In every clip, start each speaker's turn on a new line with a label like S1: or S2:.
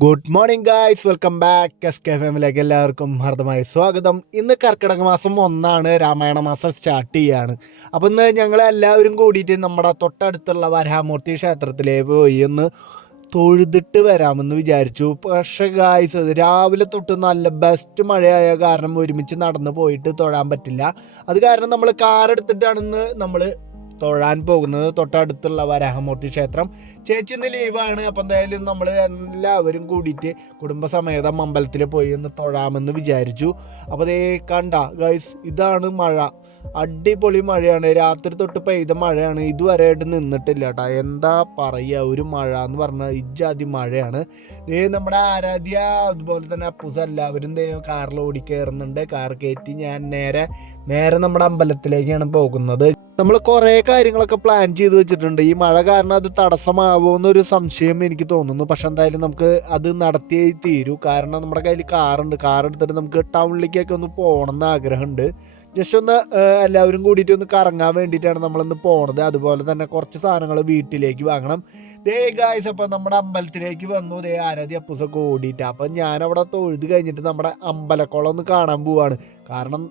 S1: Good morning guys welcome back S K ഫാമിലേക്ക് എല്ലാവർക്കും ഹർദ്ദമായി സ്വാഗതം. ഇന്ന് കർക്കിടക മാസം ഒന്നാണ്. രാമായണ മാസം സ്റ്റാർട്ട് ചെയ്യാണ്. അപ്പോൾ ഇന്ന് ഞങ്ങൾ എല്ലാവരും കൂടിയിട്ട് നമ്മുടെ തൊട്ടടുത്തുള്ള വരാമൂർത്തി ക്ഷേത്രത്തിലേക്ക് പോയി ഒന്ന് തൊഴുതിട്ട് വരാമെന്ന് വിചാരിച്ചു. പക്ഷേ ഗായ്സ് അത് രാവിലെ തൊട്ട് നല്ല ബെസ്റ്റ് മഴയായ കാരണം ഒരുമിച്ച് നടന്ന് പോയിട്ട് തൊഴാൻ പറ്റില്ല. അത് കാരണം നമ്മൾ കാർ എടുത്തിട്ടാണെന്ന് നമ്മൾ തൊഴാൻ പോകുന്നത് തൊട്ടടുത്തുള്ള വരാഹമൂർത്തി ക്ഷേത്രം. ചേച്ചി ഇന്ന് ലീവാണ്. അപ്പം എന്തായാലും നമ്മൾ എല്ലാവരും കൂടിയിട്ട് കുടുംബസമേതം അമ്പലത്തിൽ പോയി ഒന്ന് തൊഴാമെന്ന് വിചാരിച്ചു. അപ്പോൾ ദേ കണ്ട ഗൈസ് ഇതാണ് മഴ. അടിപൊളി മഴയാണ്. രാത്രി തൊട്ട് പെയ്ത മഴയാണ്. ഇതുവരെയായിട്ട് നിന്നിട്ടില്ല കേട്ടോ. എന്താ പറയുക ഒരു മഴ എന്ന് പറഞ്ഞാൽ ഇജ്ജാതി മഴയാണ്. ദേ നമ്മുടെ ആരാധ്യ അതുപോലെ തന്നെ അപ്പൂസ എല്ലാവരും ദേ കാറിൽ ഓടി കയറുന്നുണ്ട്. കാർ കയറ്റി ഞാൻ നേരെ നേരെ നമ്മുടെ അമ്പലത്തിലേക്കാണ് പോകുന്നത്. നമ്മൾ കുറേ കാര്യങ്ങളൊക്കെ പ്ലാൻ ചെയ്ത് വെച്ചിട്ടുണ്ട്. ഈ മഴ കാരണം അത് തടസ്സമാവോ എന്നൊരു സംശയം എനിക്ക് തോന്നുന്നു. പക്ഷെ എന്തായാലും നമുക്ക് അത് നടത്തിയേ തീരൂ. കാരണം നമ്മുടെ കയ്യിൽ കാറുണ്ട് കാർ എടുത്തിട്ട് നമുക്ക് ടൗണിലേക്കൊക്കെ ഒന്ന് പോകണം എന്ന് ആഗ്രഹമുണ്ട്. ജസ്റ്റ് ഒന്ന് എല്ലാവരും കൂടിയിട്ട് ഒന്ന് കറങ്ങാൻ വേണ്ടിയിട്ടാണ് നമ്മളിന്ന് പോണത്. അതുപോലെ തന്നെ കുറച്ച് സാധനങ്ങൾ വീട്ടിലേക്ക് വാങ്ങണം. ദേ ഗായ്സ് അപ്പം നമ്മുടെ അമ്പലത്തിലേക്ക് വന്നു. ദേ ആരാധി അപ്പൂസൊക്കെ ഓടിയിട്ട്. അപ്പം അവിടെ തൊഴുത് കഴിഞ്ഞിട്ട് നമ്മുടെ അമ്പലക്കുളം ഒന്ന് കാണാൻ പോവാണ്. കാരണം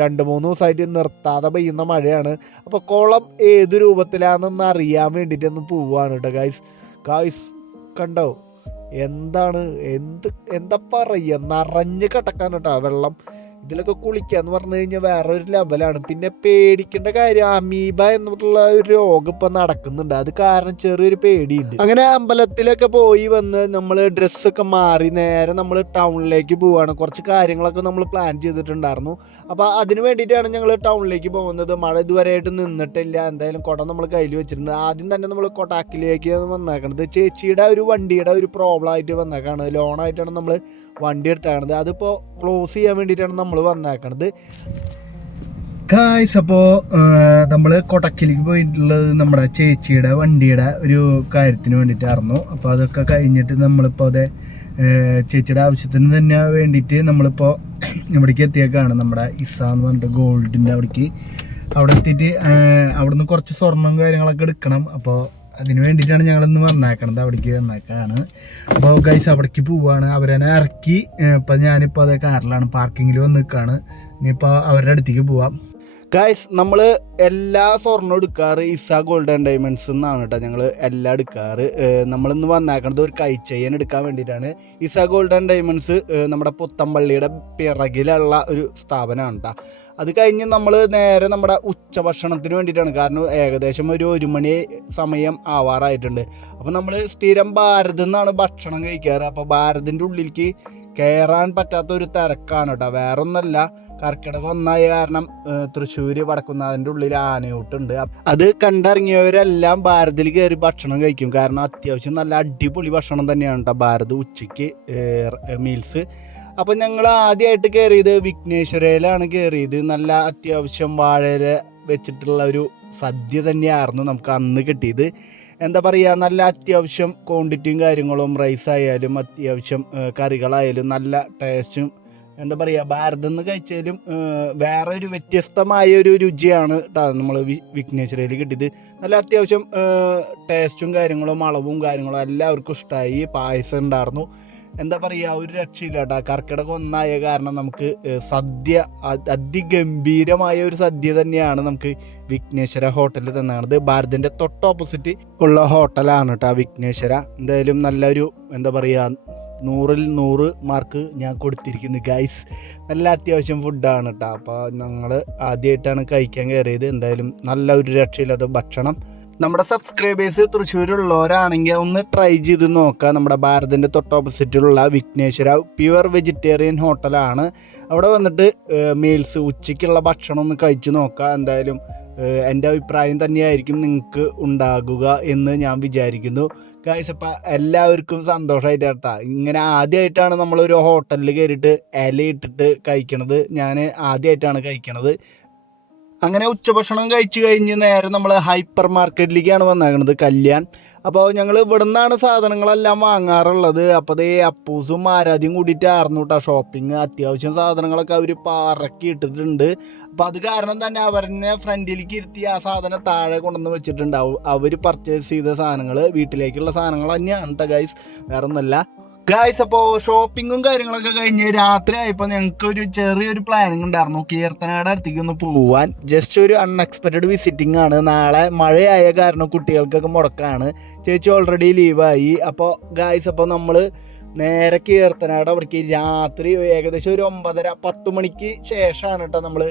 S1: രണ്ട് മൂന്ന് ദിവസമായിട്ട് നിർത്താതെ പെയ്യുന്ന മഴയാണ്. അപ്പോൾ കുളം ഏത് രൂപത്തിലാണെന്ന് അറിയാൻ വേണ്ടിയിട്ട് ഒന്ന് പോവാണ് കേട്ടോ ഗായ്സ് ഗായ്സ് കണ്ടോ? എന്താണ്? എന്ത് എന്താ പറയുക? നിറഞ്ഞ് കിടക്കാൻ കേട്ടോ വെള്ളം. ഇതിലൊക്കെ കുളിക്കുക എന്ന് പറഞ്ഞു കഴിഞ്ഞാൽ വേറെ ഒരു ലെവലാണ് പിന്നെ പേടിക്കേണ്ട കാര്യം അമീബ എന്നുള്ള ഒരു രോഗം ഇപ്പം നടക്കുന്നുണ്ട്. അത് കാരണം ചെറിയൊരു പേടിയുണ്ട്. അങ്ങനെ അമ്പലത്തിലൊക്കെ പോയി വന്ന് നമ്മൾ ഡ്രസ്സൊക്കെ മാറി നേരെ നമ്മൾ ടൗണിലേക്ക് പോവാണ്. കുറച്ച് കാര്യങ്ങളൊക്കെ നമ്മൾ പ്ലാൻ ചെയ്തിട്ടുണ്ടായിരുന്നു. അപ്പോൾ അതിന് വേണ്ടിയിട്ടാണ് ഞങ്ങൾ ടൗണിലേക്ക് പോകുന്നത്. മഴ ഇതുവരെയായിട്ട് നിന്നിട്ടില്ല. എന്തായാലും കുട നമ്മൾ കയ്യിൽ വെച്ചിട്ടുണ്ട്. ആദ്യം തന്നെ നമ്മൾ കൊട്ടാക്കിലേക്ക് വന്നേക്കണത്. ചേച്ചിയുടെ ഒരു വണ്ടിയുടെ ഒരു പ്രോബ്ലം ആയിട്ട് വന്നേക്കാണ്. ലോണായിട്ടാണ് നമ്മൾ വണ്ടി എടുത്തേക്കണത്. അതിപ്പോൾ ക്ലോസ് ചെയ്യാൻ വേണ്ടിയിട്ടാണ് നമ്മൾ വന്നേക്കണത് കായ്സ് അപ്പോൾ നമ്മൾ കൊടക്കിലേക്ക് പോയിട്ടുള്ളത് നമ്മുടെ ചേച്ചിയുടെ വണ്ടിയുടെ ഒരു കാര്യത്തിന് വേണ്ടിയിട്ടായിരുന്നു അപ്പോൾ അതൊക്കെ കഴിഞ്ഞിട്ട് നമ്മളിപ്പോൾ അതെ ചേച്ചിയുടെ ആവശ്യത്തിന് തന്നെ വേണ്ടിയിട്ട് നമ്മളിപ്പോൾ ഇവിടേക്ക് എത്തിയേക്കാണ്. നമ്മുടെ ഇസ എന്ന് പറഞ്ഞിട്ട് ഗോൾഡിന്റെ അവിടേക്ക്. അവിടെ എത്തിയിട്ട് അവിടുന്ന് കുറച്ച് സ്വർണം കാര്യങ്ങളൊക്കെ എടുക്കണം. അപ്പോൾ അതിന് വേണ്ടിയിട്ടാണ് ഞങ്ങളിന്ന് വന്നേക്കണത്. അവിടേക്ക് വന്നേക്കാണ്. അപ്പോൾ ഗൈസ് അവിടേക്ക് പോവാണ്. അവരെന്നെ ഇറക്കി ഇപ്പം ഞാനിപ്പോൾ അതേ കാറിലാണ് പാർക്കിങ്ങിൽ വന്ന് നിൽക്കുകയാണ് ഇനിയിപ്പോൾ അവരുടെ അടുത്തേക്ക് പോവാം. ഗൈസ് നമ്മൾ എല്ലാ സ്വർണം എടുക്കാറ് ഇസ ഗോൾഡ് ആൻഡ് ഡയമണ്ട്സ് എന്നാണ് കേട്ടോ ഞങ്ങൾ എല്ലാം എടുക്കാറ്. നമ്മളിന്ന് വന്നേക്കണത് ഒരു കൈച്ചയ്യൻ എടുക്കാൻ വേണ്ടിയിട്ടാണ്. ഇസ ഗോൾഡ് ആൻഡ് ഡയമണ്ട്സ് നമ്മുടെ പുത്തമ്പള്ളിയുടെ പിറകിലുള്ള ഒരു സ്ഥാപനമാണ് കേട്ടോ അത് കഴിഞ്ഞ് നമ്മൾ നേരെ നമ്മുടെ ഉച്ചഭക്ഷണത്തിന് വേണ്ടിയിട്ടാണ്. കാരണം ഏകദേശം ഒരു ഒരു മണി സമയം ആവാറായിട്ടുണ്ട്. അപ്പോൾ നമ്മൾ സ്ഥിരം ഭാരത് നിന്നാണ് ഭക്ഷണം കഴിക്കാറ്. അപ്പോൾ ഭാരതിന്റെ ഉള്ളിലേക്ക് കയറാൻ പറ്റാത്ത ഒരു തിരക്കാണ് കേട്ടോ. വേറെ ഒന്നല്ല കർക്കിടകം ഒന്നായ കാരണം തൃശ്ശൂർ വടക്കുന്നാഥിന്റെ ഉള്ളിൽ ആനയൂട്ടുണ്ട്. അത് കണ്ടിറങ്ങിയവരെല്ലാം ഭാരതിൽ കയറി ഭക്ഷണം കഴിക്കും. കാരണം അത്യാവശ്യം നല്ല അടിപൊളി ഭക്ഷണം തന്നെയാണ് കേട്ടോ. ഭാരത് ഉച്ചയ്ക്ക് മീൽസ്. അപ്പം ഞങ്ങൾ ആദ്യമായിട്ട് കയറിയത് വിഘ്നേശ്വരയിലാണ് കയറിയത് നല്ല അത്യാവശ്യം വാഴയില വെച്ചിട്ടുള്ള ഒരു സദ്യ തന്നെയായിരുന്നു നമുക്ക് അന്ന് കിട്ടിയത്. എന്താ പറയുക നല്ല അത്യാവശ്യം ക്വാണ്ടിറ്റിയും കാര്യങ്ങളും റൈസ് ആയാലും അത്യാവശ്യം കറികളായാലും നല്ല ടേസ്റ്റും എന്താ പറയുക ഭാരതം എന്ന് കഴിച്ചാലും വേറെ ഒരു വ്യത്യസ്തമായ ഒരു രുചിയാണ് നമ്മൾ വിഘ്നേശ്വരയിൽ കിട്ടിയത്. നല്ല അത്യാവശ്യം ടേസ്റ്റും കാര്യങ്ങളും അളവും കാര്യങ്ങളും എല്ലാവർക്കും ഇഷ്ടമായി പായസം ഉണ്ടായിരുന്നു. എന്താ പറയുക ഒരു രക്ഷയില്ല കേട്ടോ കർക്കിടകം ഒന്നായ കാരണം നമുക്ക് സദ്യ അതിഗംഭീരമായ ഒരു സദ്യ തന്നെയാണ് നമുക്ക് വിഘ്നേശ്വര ഹോട്ടലിൽ തന്നാണത്. ഭാരതിന്റെ തൊട്ട് ഓപ്പോസിറ്റ് ഉള്ള ഹോട്ടലാണ് കേട്ടോ വിഘ്നേശ്വര. എന്തായാലും നല്ലൊരു എന്താ പറയുക നൂറിൽ നൂറ് മാർക്ക് ഞാൻ കൊടുത്തിരിക്കുന്നു ഗൈസ് നല്ല അത്യാവശ്യം ഫുഡാണ് കേട്ടോ അപ്പോൾ ഞങ്ങൾ ആദ്യമായിട്ടാണ് കഴിക്കാൻ കയറിയത് എന്തായാലും നല്ല ഒരു രക്ഷയില്ലാത്ത ഭക്ഷണം. നമ്മുടെ സബ്സ്ക്രൈബേഴ്സ് തൃശ്ശൂരുള്ളവരാണെങ്കിൽ ഒന്ന് ട്രൈ ചെയ്ത് നോക്കുക നമ്മുടെ ഭാരതിന്റെ തൊട്ട് ഓപ്പോസിറ്റിലുള്ള വിഘ്നേശ്വര പ്യുവർ വെജിറ്റേറിയൻ ഹോട്ടലാണ് അവിടെ വന്നിട്ട് മീൽസ് ഉച്ചയ്ക്കുള്ള ഭക്ഷണം ഒന്ന് കഴിച്ചു നോക്കുക എന്തായാലും എന്റെ അഭിപ്രായം തന്നെയായിരിക്കും നിങ്ങൾക്ക് ഉണ്ടാകുക എന്ന് ഞാൻ വിചാരിക്കുന്നു. ഗായ്സ് അപ്പം എല്ലാവർക്കും സന്തോഷമായിട്ട് കേട്ടാ ഇങ്ങനെ ആദ്യമായിട്ടാണ് നമ്മളൊരു ഹോട്ടലിൽ കയറിയിട്ട് ഇലയിട്ടിട്ട് കഴിക്കണത്. ഞാൻ ആദ്യമായിട്ടാണ് കഴിക്കണത്. അങ്ങനെ ഉച്ചഭക്ഷണം കഴിച്ചു കഴിഞ്ഞ് നേരെ നമ്മൾ ഹൈപ്പർ മാർക്കറ്റിലേക്കാണ് വന്നേക്കണത് കല്യാൺ. അപ്പോൾ ഞങ്ങൾ ഇവിടെ നിന്നാണ് സാധനങ്ങളെല്ലാം വാങ്ങാറുള്ളത്. അപ്പോൾ അതേ അപ്പൂസും ആരാധ്യം കൂടിയിട്ട് കേട്ടോ ഷോപ്പിംഗ് അത്യാവശ്യം സാധനങ്ങളൊക്കെ അവർ പറക്കി ഇട്ടിട്ടുണ്ട്. അപ്പോൾ അത് കാരണം തന്നെ അവരെന്നെ ഫ്രണ്ടിലേക്ക് ഇരുത്തി ആ സാധനം താഴെ കൊണ്ടുവന്ന് വെച്ചിട്ടുണ്ട്. അവർ പർച്ചേസ് ചെയ്ത സാധനങ്ങൾ വീട്ടിലേക്കുള്ള സാധനങ്ങൾ തന്നെയാണ് കേട്ടോ ഗൈസ് വേറെ ഒന്നല്ല ഗായ്സ് അപ്പോൾ ഷോപ്പിങ്ങും കാര്യങ്ങളൊക്കെ കഴിഞ്ഞ് രാത്രി ആയപ്പോൾ ഞങ്ങൾക്ക് ഒരു ചെറിയൊരു പ്ലാനിങ് ഉണ്ടായിരുന്നു. കീർത്തനാട് അടുത്തേക്ക് ഒന്ന് പോവാൻ. ജസ്റ്റ് ഒരു അൺഎക്സ്പെക്റ്റഡ് വിസിറ്റിംഗ് ആണ്. നാളെ മഴയായ കാരണം കുട്ടികൾക്കൊക്കെ മുടക്കാണ്. ചേച്ചി ഓൾറെഡി ലീവായി അപ്പോൾ ഗായ്സ് അപ്പോൾ നമ്മൾ നേരെ കീർത്തനാട് അവിടേക്ക്. രാത്രി ഏകദേശം ഒരു ഒമ്പതര പത്ത് മണിക്ക് ശേഷമാണ് കേട്ടോ നമ്മൾ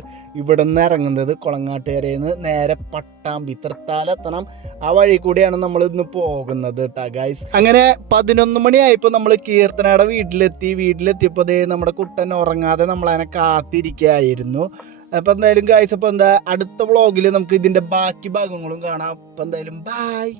S1: ഇവിടെ നിന്ന് ഇറങ്ങുന്നത് കുളങ്ങാട്ടുകരയിൽ നിന്ന് നേരെ പട്ടാമ്പി തൃത്താലെത്തണം ആ വഴി കൂടിയാണ് നമ്മൾ ഇന്ന് പോകുന്നത് കേട്ടോ ഗൈസ് അങ്ങനെ പതിനൊന്ന് മണിയായപ്പോൾ നമ്മൾ കീർത്തനാട് വീട്ടിലെത്തി. വീട്ടിലെത്തിയപ്പോൾ ദേ നമ്മുടെ കുട്ടൻ ഉറങ്ങാതെ നമ്മളതിനെ കാത്തിരിക്കുകയായിരുന്നു. അപ്പോൾ എന്തായാലും ഗൈസ് അപ്പോൾ എന്താ അടുത്ത വ്ളോഗിൽ നമുക്ക് ഇതിന്റെ ബാക്കി ഭാഗങ്ങളും കാണാം. അപ്പോൾ എന്തായാലും ബായ്